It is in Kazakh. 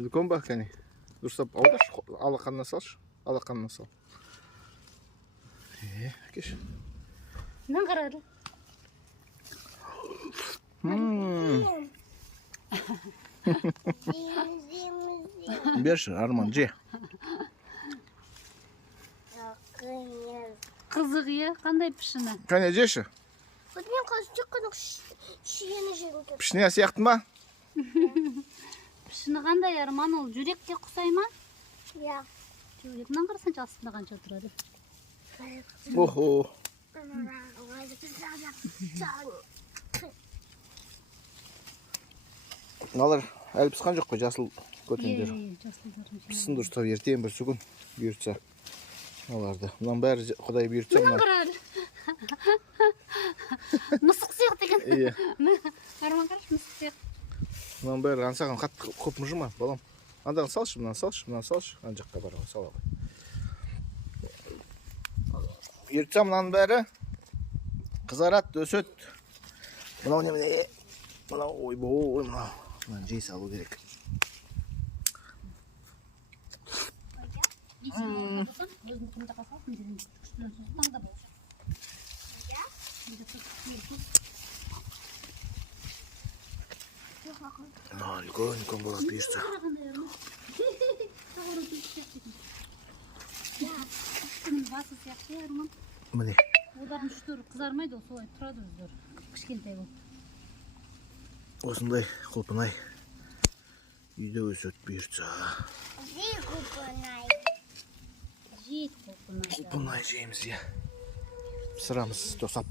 үлкен ба кәне? Дұрыстап аударшы, алақанына салшы. Алақанына сал. Кеш. Нан қарады? Берші, Арман, же. Қызық е, қандай пішіні? Кәне, жеші. Мен қазір тек қана шиені жегім келді. Пішіне сияқтын ба? Пішіні қандай, Арман, ол жүрекке құсай ма? Иә. Жүрегінен қарасаншы астында қанша тұрады? Охо. Налар әлі пісқан жоқ қой, жасыл көтендер. Пісін дұрыстап ертең бір сүгін бұйыртса. Оларды. Мұнан бәрі Құдай бұйыртса. Мұнан қарады. Мысық сияқты екен. Иә. Арман қарашы, мысық сияқты. Мұнан бәрі аңсаған қатты көп мұжы ма, балам? Андан салшы, мұнан салшы, мұнан салшы. Ан жаққа бара сала ғой. Бұйыртса мұнан бәрі қызарат, өсөт. Мұнау не міне? Мұнау ой, мұнау. Мұнан жей салу керек. Өзін құмда қасалсын деген күштілен соқтан да болшы. Үлкен болады бұйыртса. Басы сияқты, Арман. Міне. Олардың үштері қызармайды, солай тұрады өздері. Кішкентай болып. Осындай құлпынай үйде өсөт бұйыртса. Жей құлпынай. Жейді құлпынай. Құлпынай жейміз, иә. Пысырамыз тосап.